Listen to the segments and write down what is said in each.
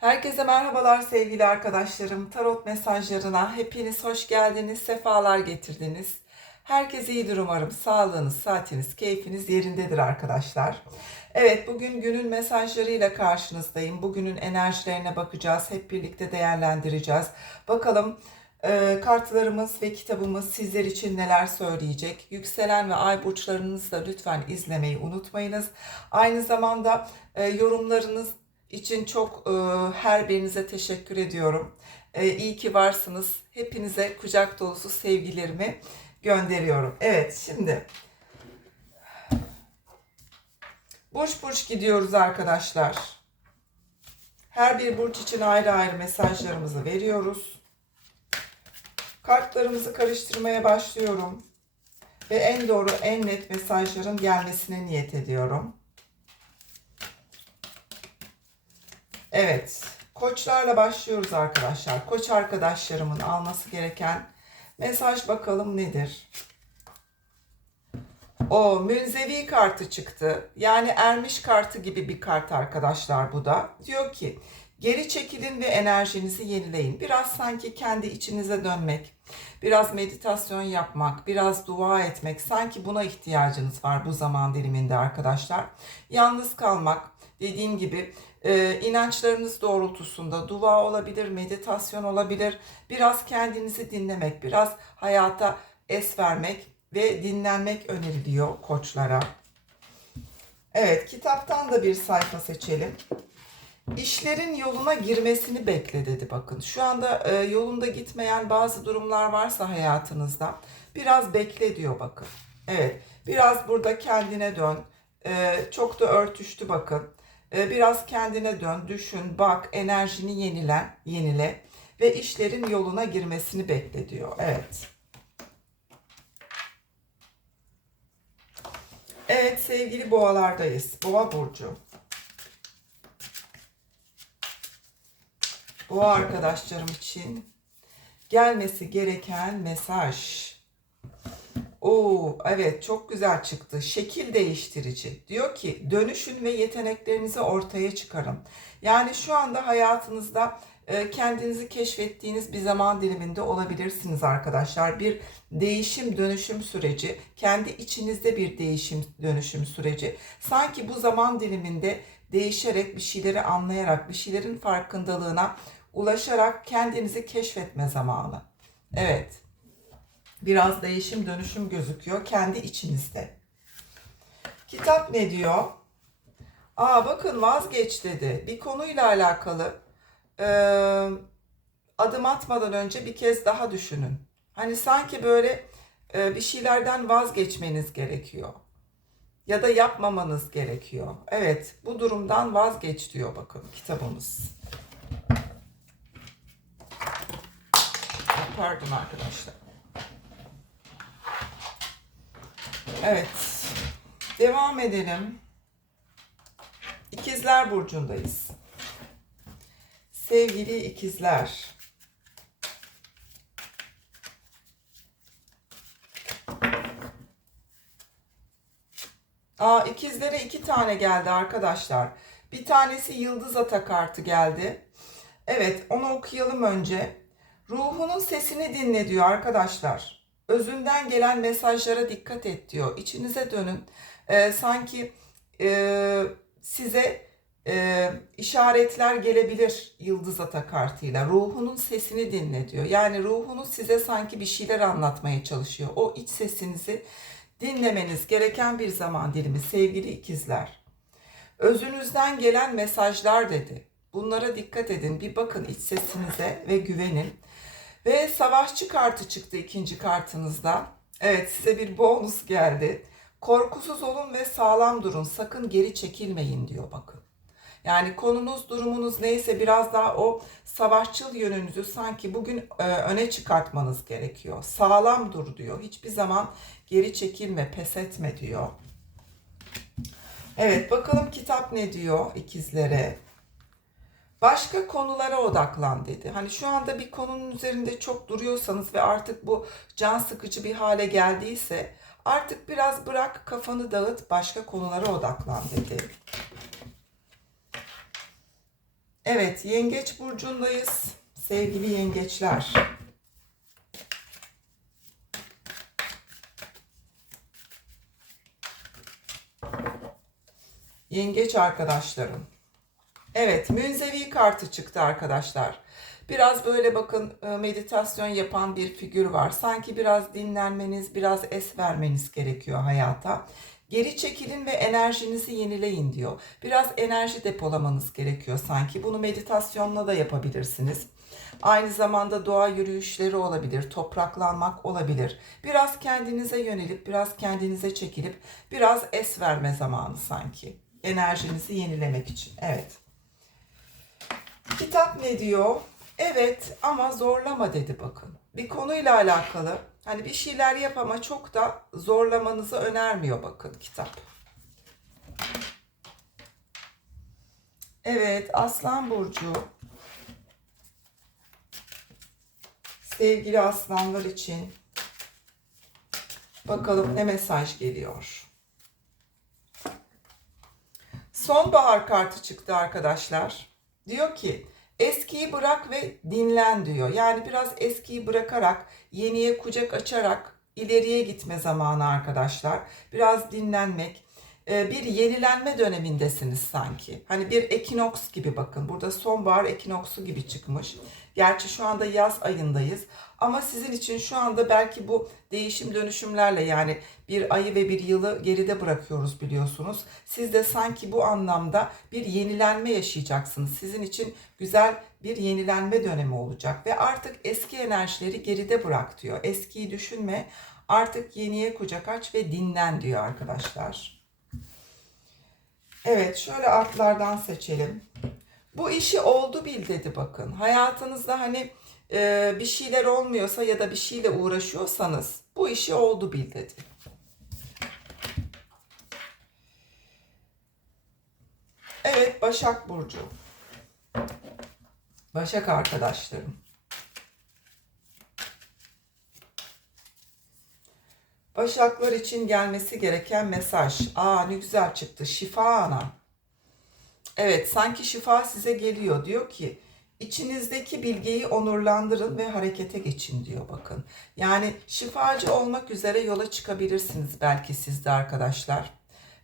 Herkese merhabalar sevgili arkadaşlarım. Tarot mesajlarına hepiniz hoş geldiniz, sefalar getirdiniz. Herkes iyidir umarım. Sağlığınız, saatiniz, keyfiniz yerindedir arkadaşlar. Evet, bugün günün mesajlarıyla karşınızdayım. Bugünün enerjilerine bakacağız. Hep birlikte değerlendireceğiz. Bakalım e, kartlarımız ve kitabımız sizler için neler söyleyecek. Yükselen ve ay burçlarınızı da lütfen izlemeyi unutmayınız. Aynı zamanda e, yorumlarınız için çok e, her birinize teşekkür ediyorum. E, iyi ki varsınız. Hepinize kucak dolusu sevgilerimi gönderiyorum. Evet şimdi burç burç gidiyoruz arkadaşlar. Her bir burç için ayrı ayrı mesajlarımızı veriyoruz. Kartlarımızı karıştırmaya başlıyorum. Ve en doğru, en net mesajların gelmesine niyet ediyorum. Evet, koçlarla başlıyoruz arkadaşlar. Koç arkadaşlarımın alması gereken mesaj bakalım nedir? O münzevi kartı çıktı. Yani ermiş kartı gibi bir kart arkadaşlar bu da. Diyor ki geri çekilin ve enerjinizi yenileyin. Biraz sanki kendi içinize dönmek, biraz meditasyon yapmak, biraz dua etmek. Sanki buna ihtiyacınız var bu zaman diliminde arkadaşlar. Yalnız kalmak, dediğim gibi e, inançlarınız doğrultusunda dua olabilir, meditasyon olabilir. Biraz kendinizi dinlemek, biraz hayata es vermek ve dinlenmek öneriliyor koçlara. Evet, kitaptan da bir sayfa seçelim. İşlerin yoluna girmesini bekle dedi bakın. Şu anda e, yolunda gitmeyen bazı durumlar varsa hayatınızda biraz bekle diyor bakın. Evet, biraz burada kendine dön. E, çok da örtüştü bakın. E, biraz kendine dön, düşün, bak, enerjini yenilen, yenile ve işlerin yoluna girmesini bekle diyor. Evet. Evet sevgili boğalardayız. Boğa burcu. Boğa arkadaşlarım için gelmesi gereken mesaj. Oo, evet çok güzel çıktı. Şekil değiştirici. Diyor ki dönüşün ve yeteneklerinizi ortaya çıkarın. Yani şu anda hayatınızda e, kendinizi keşfettiğiniz bir zaman diliminde olabilirsiniz arkadaşlar. Bir değişim dönüşüm süreci, kendi içinizde bir değişim dönüşüm süreci. Sanki bu zaman diliminde değişerek bir şeyleri anlayarak, bir şeylerin farkındalığına ulaşarak kendinizi keşfetme zamanı. Evet. Biraz değişim dönüşüm gözüküyor kendi içinizde. Kitap ne diyor? Aa bakın vazgeç dedi. Bir konuyla alakalı e, adım atmadan önce bir kez daha düşünün. Hani sanki böyle e, bir şeylerden vazgeçmeniz gerekiyor. Ya da yapmamanız gerekiyor. Evet bu durumdan vazgeç diyor bakın kitabımız. Pardon arkadaşlar. Evet. Devam edelim. İkizler burcundayız. Sevgili ikizler. Aa, ikizlere iki tane geldi arkadaşlar. Bir tanesi yıldız ata kartı geldi. Evet onu okuyalım önce. Ruhunun sesini dinle diyor arkadaşlar. Özünden gelen mesajlara dikkat et diyor. İçinize dönün. Ee, sanki e, size e, işaretler gelebilir yıldız ata kartıyla. Ruhunun sesini dinle diyor. Yani ruhunuz size sanki bir şeyler anlatmaya çalışıyor. O iç sesinizi dinlemeniz gereken bir zaman dilimi sevgili ikizler. Özünüzden gelen mesajlar dedi. Bunlara dikkat edin. Bir bakın iç sesinize ve güvenin. Ve savaşçı kartı çıktı ikinci kartınızda. Evet size bir bonus geldi. Korkusuz olun ve sağlam durun. Sakın geri çekilmeyin diyor bakın. Yani konunuz, durumunuz neyse biraz daha o savaşçıl yönünüzü sanki bugün e, öne çıkartmanız gerekiyor. Sağlam dur diyor. Hiçbir zaman geri çekilme, pes etme diyor. Evet bakalım kitap ne diyor ikizlere. Başka konulara odaklan dedi. Hani şu anda bir konunun üzerinde çok duruyorsanız ve artık bu can sıkıcı bir hale geldiyse artık biraz bırak kafanı dağıt başka konulara odaklan dedi. Evet, Yengeç burcundayız. Sevgili yengeçler. Yengeç arkadaşlarım. Evet, münzevi kartı çıktı arkadaşlar. Biraz böyle bakın e, meditasyon yapan bir figür var. Sanki biraz dinlenmeniz, biraz es vermeniz gerekiyor hayata. Geri çekilin ve enerjinizi yenileyin diyor. Biraz enerji depolamanız gerekiyor sanki. Bunu meditasyonla da yapabilirsiniz. Aynı zamanda doğa yürüyüşleri olabilir, topraklanmak olabilir. Biraz kendinize yönelip, biraz kendinize çekilip, biraz es verme zamanı sanki. Enerjinizi yenilemek için. Evet. Kitap ne diyor? Evet ama zorlama dedi bakın. Bir konuyla alakalı hani bir şeyler yap ama çok da zorlamanızı önermiyor bakın kitap. Evet Aslan Burcu. Sevgili aslanlar için bakalım ne mesaj geliyor. Sonbahar kartı çıktı arkadaşlar. Diyor ki eskiyi bırak ve dinlen diyor. Yani biraz eskiyi bırakarak yeniye kucak açarak ileriye gitme zamanı arkadaşlar. Biraz dinlenmek, e, bir yenilenme dönemindesiniz sanki. Hani bir ekinoks gibi bakın. Burada sonbahar ekinoksu gibi çıkmış. Gerçi şu anda yaz ayındayız. Ama sizin için şu anda belki bu değişim dönüşümlerle yani bir ayı ve bir yılı geride bırakıyoruz biliyorsunuz. Siz de sanki bu anlamda bir yenilenme yaşayacaksınız. Sizin için güzel bir yenilenme dönemi olacak ve artık eski enerjileri geride bırak diyor. Eskiyi düşünme, artık yeniye kucak aç ve dinlen diyor arkadaşlar. Evet, şöyle artlardan seçelim. Bu işi oldu bil dedi bakın. Hayatınızda hani e, bir şeyler olmuyorsa ya da bir şeyle uğraşıyorsanız bu işi oldu bil dedi. Evet Başak Burcu. Başak arkadaşlarım. Başaklar için gelmesi gereken mesaj. Aa ne güzel çıktı. Şifa ana. Evet sanki şifa size geliyor. Diyor ki içinizdeki bilgiyi onurlandırın ve harekete geçin diyor bakın. Yani şifacı olmak üzere yola çıkabilirsiniz belki siz de arkadaşlar.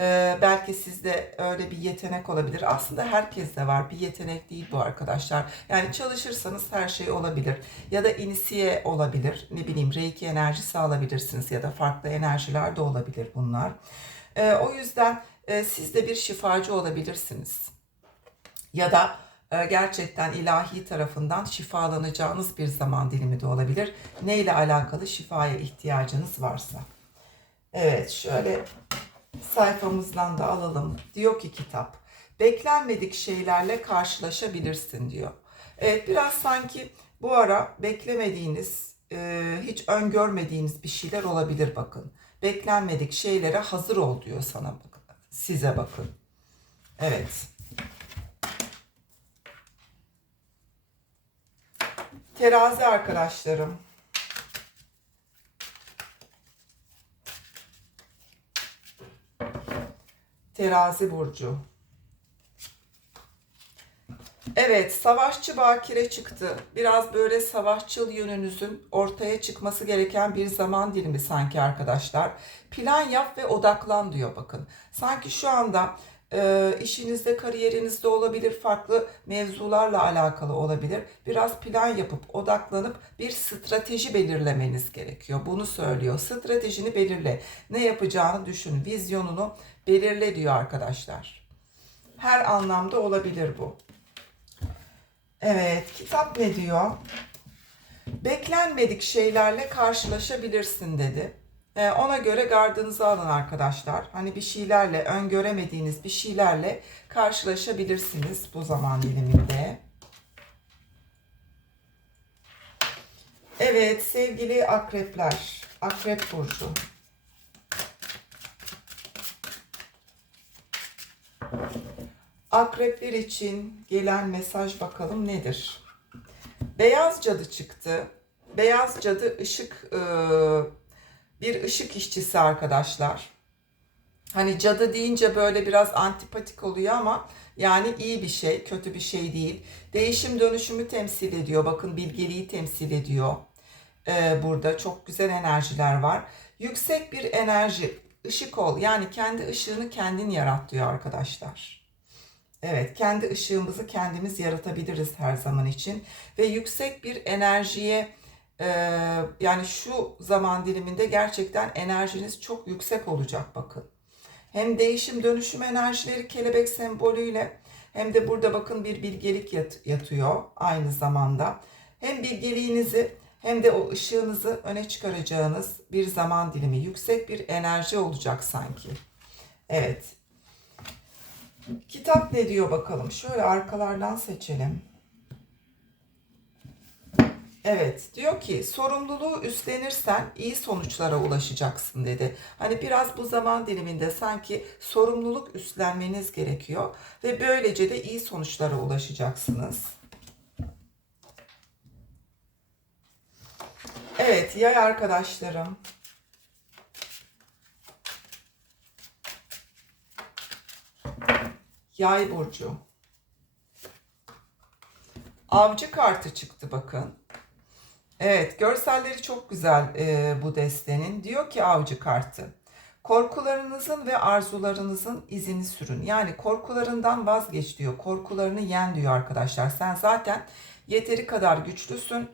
Ee, belki sizde öyle bir yetenek olabilir. Aslında herkeste var. Bir yetenek değil bu arkadaşlar. Yani çalışırsanız her şey olabilir. Ya da inisiye olabilir. Ne bileyim reiki enerjisi alabilirsiniz ya da farklı enerjiler de olabilir bunlar. Ee, o yüzden e, siz de bir şifacı olabilirsiniz. Ya da e, gerçekten ilahi tarafından şifalanacağınız bir zaman dilimi de olabilir. Ne ile alakalı şifaya ihtiyacınız varsa. Evet şöyle sayfamızdan da alalım. Diyor ki kitap, beklenmedik şeylerle karşılaşabilirsin diyor. Evet biraz sanki bu ara beklemediğiniz, e, hiç öngörmediğiniz bir şeyler olabilir bakın. Beklenmedik şeylere hazır ol diyor sana bakın. Size bakın. Evet. Terazi arkadaşlarım. Terazi burcu. Evet, savaşçı bakire çıktı. Biraz böyle savaşçıl yönünüzün ortaya çıkması gereken bir zaman dilimi sanki arkadaşlar. Plan yap ve odaklan diyor bakın. Sanki şu anda e, işinizde, kariyerinizde olabilir, farklı mevzularla alakalı olabilir. Biraz plan yapıp odaklanıp bir strateji belirlemeniz gerekiyor. Bunu söylüyor. Stratejini belirle. Ne yapacağını düşün. Vizyonunu belirle diyor arkadaşlar. Her anlamda olabilir bu. Evet, kitap ne diyor? Beklenmedik şeylerle karşılaşabilirsin dedi. Ee, ona göre gardınızı alın arkadaşlar. Hani bir şeylerle, öngöremediğiniz bir şeylerle karşılaşabilirsiniz bu zaman diliminde. Evet sevgili akrepler, akrep burcu. Akrepler için gelen mesaj bakalım nedir? Beyaz cadı çıktı. Beyaz cadı ışık e, bir ışık işçisi arkadaşlar. Hani cadı deyince böyle biraz antipatik oluyor ama Yani iyi bir şey, kötü bir şey değil. Değişim dönüşümü temsil ediyor. Bakın bilgeliği temsil ediyor. Ee, burada çok güzel enerjiler var. Yüksek bir enerji, ışık ol. Yani kendi ışığını kendin yarat diyor arkadaşlar. Evet, kendi ışığımızı kendimiz yaratabiliriz her zaman için ve yüksek bir enerjiye e, yani şu zaman diliminde gerçekten enerjiniz çok yüksek olacak bakın. Hem değişim dönüşüm enerjileri kelebek sembolüyle hem de burada bakın bir bilgelik yat- yatıyor aynı zamanda. Hem bilgeliğinizi hem de o ışığınızı öne çıkaracağınız bir zaman dilimi, yüksek bir enerji olacak sanki. Evet. Kitap ne diyor bakalım? Şöyle arkalardan seçelim. Evet, diyor ki sorumluluğu üstlenirsen iyi sonuçlara ulaşacaksın dedi. Hani biraz bu zaman diliminde sanki sorumluluk üstlenmeniz gerekiyor ve böylece de iyi sonuçlara ulaşacaksınız. Evet, yay arkadaşlarım. Yay burcu. Avcı kartı çıktı bakın. Evet, görselleri çok güzel e, bu destenin. Diyor ki avcı kartı. Korkularınızın ve arzularınızın izini sürün. Yani korkularından vazgeç diyor. Korkularını yen diyor arkadaşlar. Sen zaten yeteri kadar güçlüsün.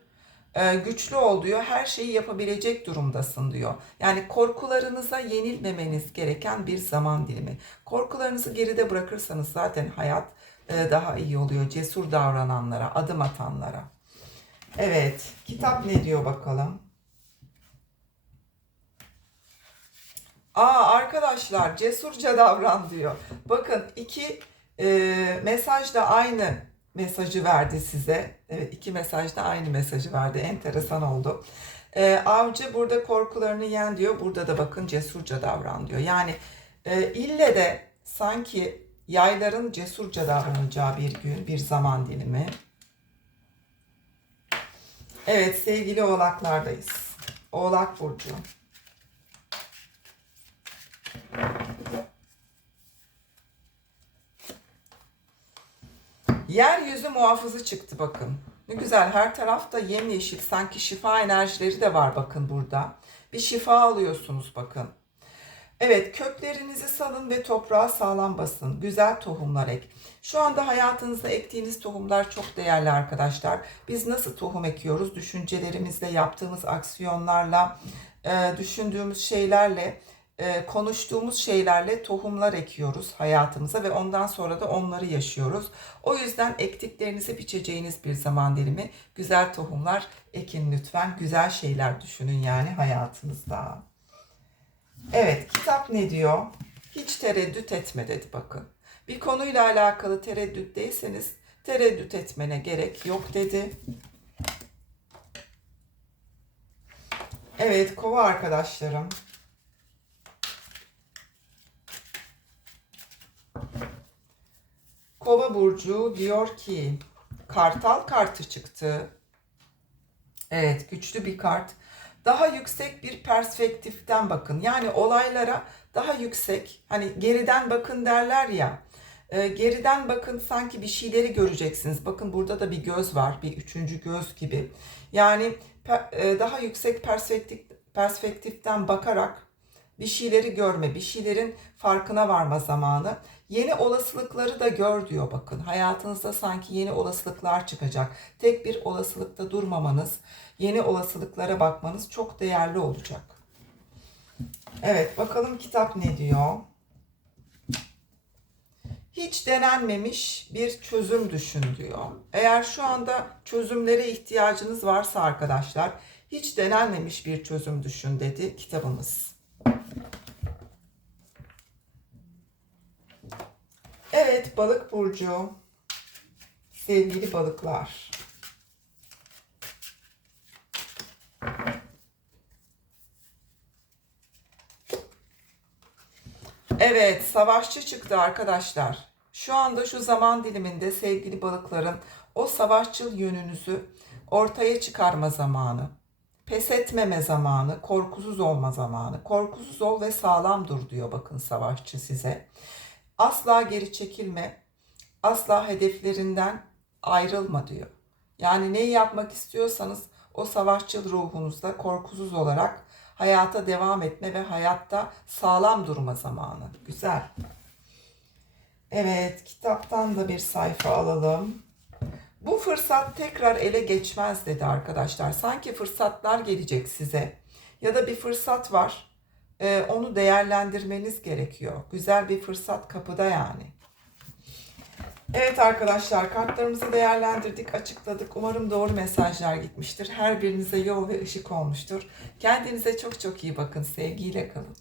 E, güçlü ol diyor. Her şeyi yapabilecek durumdasın diyor. Yani korkularınıza yenilmemeniz gereken bir zaman dilimi. Korkularınızı geride bırakırsanız zaten hayat e, daha iyi oluyor. Cesur davrananlara, adım atanlara. Evet, kitap ne diyor bakalım? Aa arkadaşlar cesurca davran diyor. Bakın iki e, mesaj da aynı mesajı verdi size. Evet iki mesaj da aynı mesajı verdi. Enteresan oldu. E, avcı burada korkularını yen diyor. Burada da bakın cesurca davran diyor. Yani e, ille de sanki yayların cesurca davranacağı bir gün, bir zaman dilimi. Evet sevgili oğlaklardayız. Oğlak Burcu. Yeryüzü muhafızı çıktı bakın. Ne güzel her tarafta yemyeşil sanki şifa enerjileri de var bakın burada. Bir şifa alıyorsunuz bakın. Evet köklerinizi salın ve toprağa sağlam basın. Güzel tohumlar ek. Şu anda hayatınızda ektiğiniz tohumlar çok değerli arkadaşlar. Biz nasıl tohum ekiyoruz? Düşüncelerimizle, yaptığımız aksiyonlarla, e, düşündüğümüz şeylerle, e, konuştuğumuz şeylerle tohumlar ekiyoruz hayatımıza ve ondan sonra da onları yaşıyoruz. O yüzden ektiklerinizi biçeceğiniz bir zaman dilimi güzel tohumlar ekin lütfen. Güzel şeyler düşünün yani hayatınızda. Evet, kitap ne diyor? Hiç tereddüt etme dedi bakın. Bir konuyla alakalı tereddütteyseniz tereddüt etmene gerek yok dedi. Evet, kova arkadaşlarım. Kova burcu diyor ki kartal kartı çıktı. Evet, güçlü bir kart daha yüksek bir perspektiften bakın. Yani olaylara daha yüksek, hani geriden bakın derler ya. E, geriden bakın sanki bir şeyleri göreceksiniz. Bakın burada da bir göz var, bir üçüncü göz gibi. Yani e, daha yüksek perspektif, perspektiften bakarak bir şeyleri görme, bir şeylerin farkına varma zamanı. Yeni olasılıkları da gör diyor bakın. Hayatınızda sanki yeni olasılıklar çıkacak. Tek bir olasılıkta durmamanız, yeni olasılıklara bakmanız çok değerli olacak. Evet, bakalım kitap ne diyor? Hiç denenmemiş bir çözüm düşün diyor. Eğer şu anda çözümlere ihtiyacınız varsa arkadaşlar, hiç denenmemiş bir çözüm düşün dedi kitabımız. Balık burcu. Sevgili balıklar. Evet savaşçı çıktı arkadaşlar. Şu anda şu zaman diliminde sevgili balıkların o savaşçıl yönünüzü ortaya çıkarma zamanı. Pes etmeme zamanı, korkusuz olma zamanı. Korkusuz ol ve sağlam dur diyor bakın savaşçı size. Asla geri çekilme. asla hedeflerinden ayrılma diyor. Yani neyi yapmak istiyorsanız o savaşçıl ruhunuzda korkusuz olarak hayata devam etme ve hayatta sağlam durma zamanı. Güzel. Evet, kitaptan da bir sayfa alalım. Bu fırsat tekrar ele geçmez dedi arkadaşlar. Sanki fırsatlar gelecek size. Ya da bir fırsat var. Ee, onu değerlendirmeniz gerekiyor. Güzel bir fırsat kapıda yani. Evet arkadaşlar kartlarımızı değerlendirdik, açıkladık. Umarım doğru mesajlar gitmiştir. Her birinize yol ve ışık olmuştur. Kendinize çok çok iyi bakın. Sevgiyle kalın.